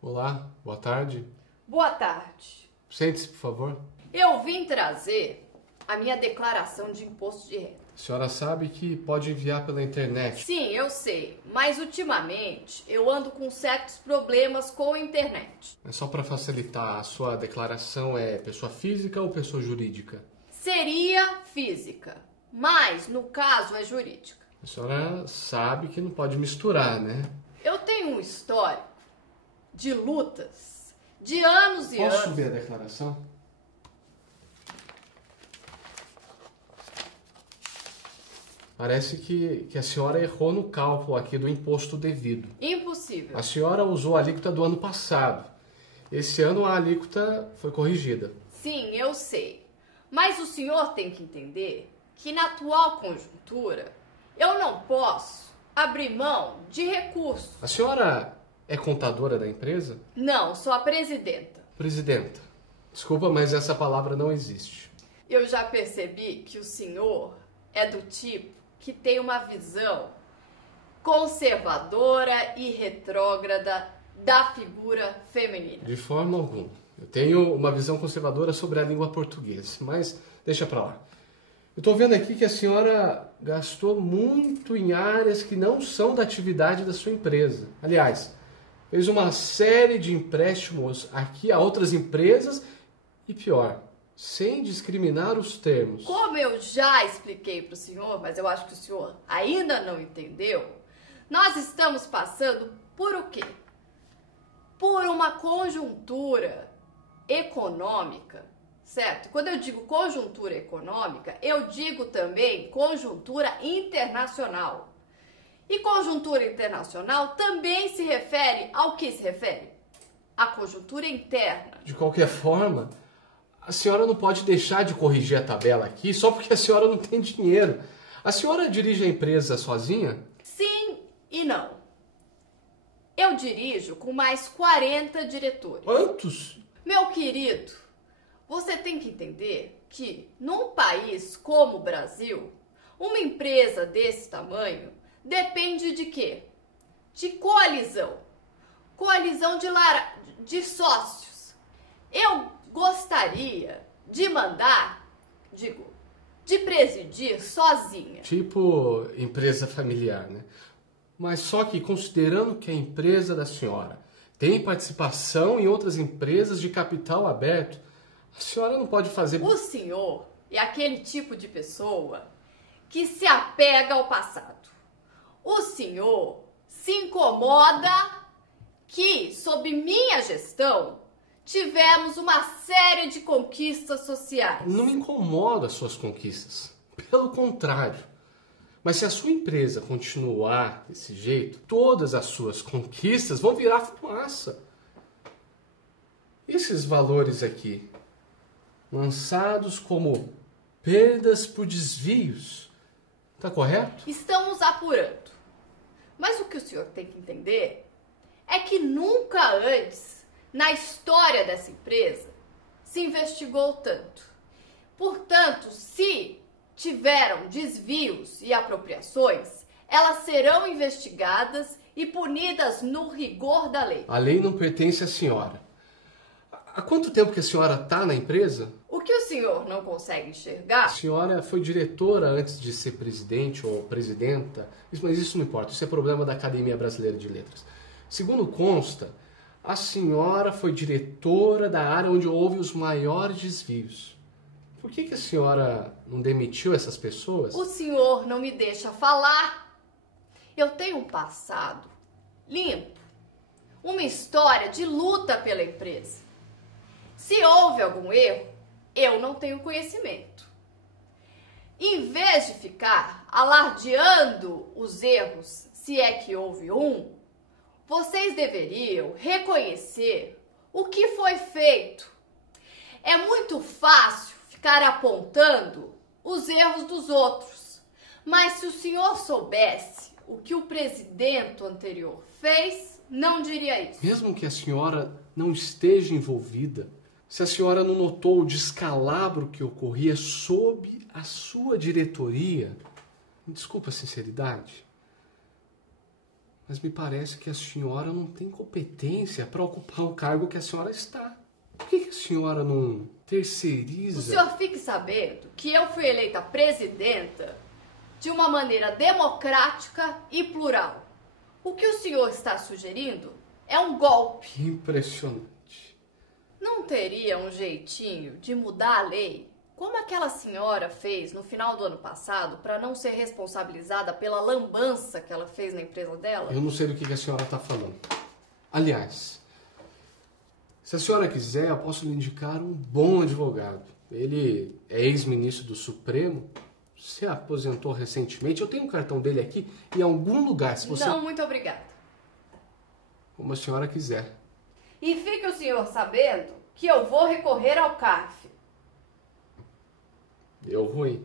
Olá, boa tarde. Boa tarde. Sente-se, por favor. Eu vim trazer a minha declaração de imposto de renda. A senhora sabe que pode enviar pela internet. Sim, eu sei, mas ultimamente eu ando com certos problemas com a internet. É só para facilitar, a sua declaração é pessoa física ou pessoa jurídica? Seria física, mas no caso é jurídica. A senhora sabe que não pode misturar, né? Eu tenho um histórico de lutas de anos e anos. Posso ver a declaração? Parece que a senhora errou no cálculo aqui do imposto devido. Impossível. A senhora usou a alíquota do ano passado. Esse ano a alíquota foi corrigida. Sim, eu sei. Mas o senhor tem que entender que na atual conjuntura eu não posso abrir mão de recursos. A senhora é contadora da empresa? Não, sou a presidenta. Presidenta, desculpa, mas essa palavra não existe. Eu já percebi que o senhor é do tipo que tem uma visão conservadora e retrógrada da figura feminina. De forma alguma. Eu tenho uma visão conservadora sobre a língua portuguesa, mas deixa pra lá. Eu tô vendo aqui que a senhora gastou muito em áreas que não são da atividade da sua empresa. Aliás, fez uma série de empréstimos aqui a outras empresas e pior, sem discriminar os termos. Como eu já expliquei para o senhor, mas eu acho que o senhor ainda não entendeu, nós estamos passando por o quê? Por uma conjuntura econômica, certo? Quando eu digo conjuntura econômica, eu digo também conjuntura internacional. E conjuntura internacional também se refere ao que se refere? À conjuntura interna. De qualquer forma, a senhora não pode deixar de corrigir a tabela aqui só porque a senhora não tem dinheiro. A senhora dirige a empresa sozinha? Sim e não. Eu dirijo com mais 40 diretores. Quantos? Meu querido, você tem que entender que num país como o Brasil, uma empresa desse tamanho depende de quê? De coalizão. Coalizão de sócios. Eu gostaria de de presidir sozinha. Tipo empresa familiar, né? Mas só que considerando que a empresa da senhora tem participação em outras empresas de capital aberto, a senhora não pode fazer... O senhor é aquele tipo de pessoa que se apega ao passado. O senhor se incomoda que, sob minha gestão, tivemos uma série de conquistas sociais. Não me incomoda as suas conquistas. Pelo contrário. Mas se a sua empresa continuar desse jeito, todas as suas conquistas vão virar fumaça. Esses valores aqui, lançados como perdas por desvios, tá correto? Estamos apurando. Mas o que o senhor tem que entender é que nunca antes, na história dessa empresa, se investigou tanto. Portanto, se tiveram desvios e apropriações, elas serão investigadas e punidas no rigor da lei. A lei não pertence à senhora. Há quanto tempo que a senhora está na empresa? O que o senhor não consegue enxergar? A senhora foi diretora antes de ser presidente ou presidenta, mas isso não importa, isso é problema da Academia Brasileira de Letras. Segundo consta, a senhora foi diretora da área onde houve os maiores desvios. Por que a senhora não demitiu essas pessoas? O senhor não me deixa falar. Eu tenho um passado limpo, uma história de luta pela empresa. Se houve algum erro, eu não tenho conhecimento. Em vez de ficar alardeando os erros, se é que houve um, vocês deveriam reconhecer o que foi feito. É muito fácil ficar apontando os erros dos outros, mas se o senhor soubesse o que o presidente anterior fez, não diria isso. Mesmo que a senhora não esteja envolvida, se a senhora não notou o descalabro que ocorria sob a sua diretoria, me desculpa a sinceridade, Mas me parece que a senhora não tem competência para ocupar o cargo que a senhora está. Por que a senhora não terceiriza? O senhor fique sabendo que eu fui eleita presidenta de uma maneira democrática e plural. O que o senhor está sugerindo é um golpe. Impressionante. Não teria um jeitinho de mudar a lei, como aquela senhora fez no final do ano passado, para não ser responsabilizada pela lambança que ela fez na empresa dela? Eu não sei do que a senhora está falando. Aliás, se a senhora quiser, eu posso lhe indicar um bom advogado. Ele é ex-ministro do Supremo, se aposentou recentemente. Eu tenho um cartão dele aqui em algum lugar. Se você... Não, muito obrigada. Como a senhora quiser. E fique o senhor sabendo que eu vou recorrer ao CARF. Deu ruim.